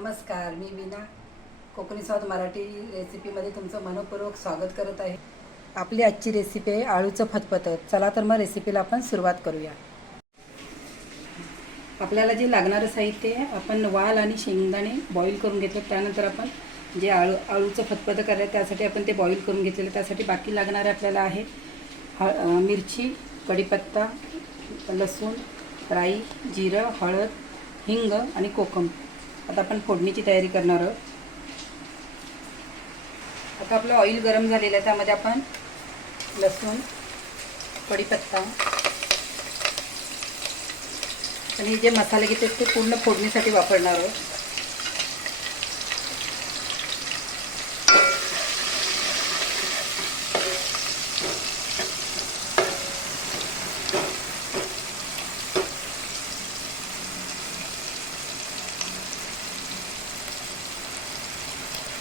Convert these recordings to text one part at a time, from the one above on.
नमस्कार, मी वीणा कोकणी स्वाद मराठी रेसिपीमध्ये तुमचं मनपूर्वक स्वागत करत आहे। आपली आजची रेसिपी आहे आळूचं फतफतं। चला तर मग रेसिपीला आपण सुरुवात करूया। आपल्याला जे लागणारं साहित्य आहे, आपण वाल आणि शेंगदाणे बॉईल करून घेतलं। त्यानंतर आपण जे आळूचं फतफतं करायचं त्यासाठी आपण ते बॉईल करून घेतलेलं। त्यासाठी बाकी लागणारे आपल्याला आहे मिरची, कढीपत्ता, लसूण, राई, जिरं, हळद, हिंग आणि कोकम। आता आपण फोडणीची तयारी करणार आहोत। आता आपलं ऑइल गरम झालेलं आहे, त्यामध्ये आपण लसूण, कढीपत्ता आणि जे मसाले घेते ते पूर्ण फोडणीसाठी वापरणार आहोत।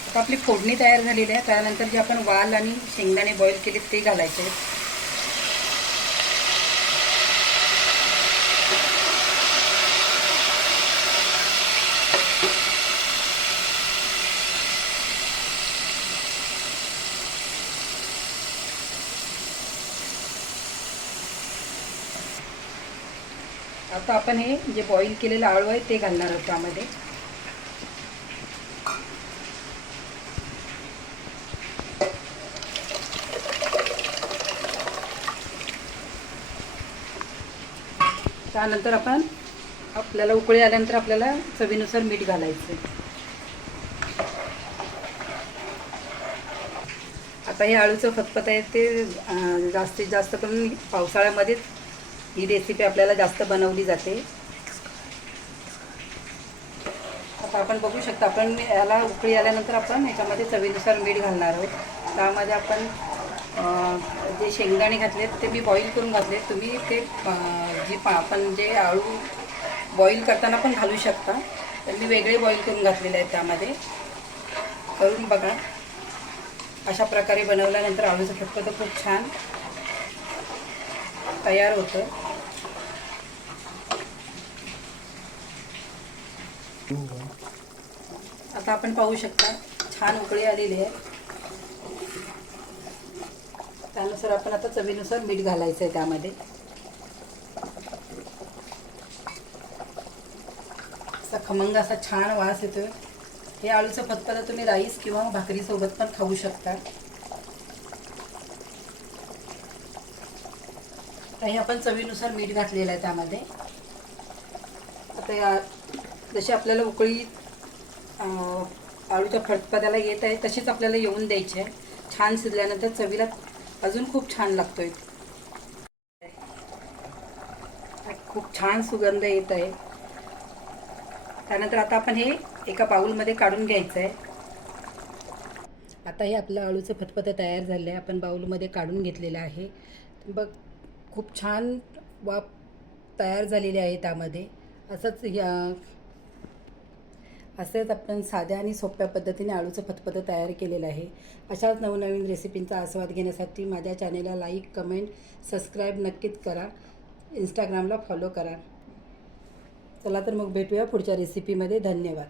आता आपली फोडणी तयार झालेली आहे। त्यानंतर जे आपण वाल आणि शेंगदाणे बॉईल केले ते घालायचे आहेत। आता आपण हे जे बॉईल केलेलं आळू आहे ते घालणार आहोत त्यामध्ये। त्यानंतर आपल्याला उकळी आल्यानंतर आपल्याला चवीनुसार मीठ घालायचं। आता हे आळूचं फतफतं आहे ते जास्तीत जास्त करून पावसाळ्यामध्येच ही रेसिपी आपल्याला जास्त बनवली जाते। आता आपण बघू शकता, आपण याला उकळी आल्यानंतर आपण याच्यामध्ये चवीनुसार मीठ घालणार आहोत। त्यामध्ये आपण जे शेंगदाणे घातलेत ते मी बॉईल करून घातले। तुम्ही ते आपण जे आळू बॉईल करताना पण घालू शकता, तर मी वेगळे बॉईल करून घातलेले आहेत। त्यामध्ये करून बघा, अशा प्रकारे बनवल्यानंतर आळूचं फतफतं खूप छान तयार होतं। आता आपण पाहू शकता छान उकळी आलेली आहे। त्यानुसार आपण आता चवीनुसार मीठ घालायचं आहे त्यामध्ये। असा खमंग असा छान वास येतोय। हे आळूचं फतफतं तुम्ही राईस किंवा भाकरीसोबत पण खाऊ शकता। हे आपण चवीनुसार मीठ घातलेलं आहे त्यामध्ये। आता जशी आपल्याला उकळी आळूच्या फतफत्याला येत आहे तशीच आपल्याला येऊन द्यायची आहे। छान शिजल्यानंतर चवीला अजून खूप छान लागतोय। खूप छान सुगंध येत आहे। त्यानंतर आता आपण हे एका बाउलमध्ये काढून घ्यायचं आहे। आता हे आपलं आळूचं फतफतं तयार झालं आहे, आपण बाउलमध्ये काढून घेतलेलं आहे। बघ, खूप छान वाफ तयार झालेली आहे त्यामध्ये। असंच आपण साध्या आणि सोप्या पद्धतीने आळूचं फतफतं तयार केलेलं आहे। अशाच नवनवीन रेसिपींचा आस्वाद घेण्यासाठी माझ्या चॅनेलला लाईक, कमेंट, सबस्क्राईब नक्कीच करा। इंस्टाग्रामला फॉलो करा। चला तर मग भेटूया पुढच्या रेसिपीमध्ये। धन्यवाद।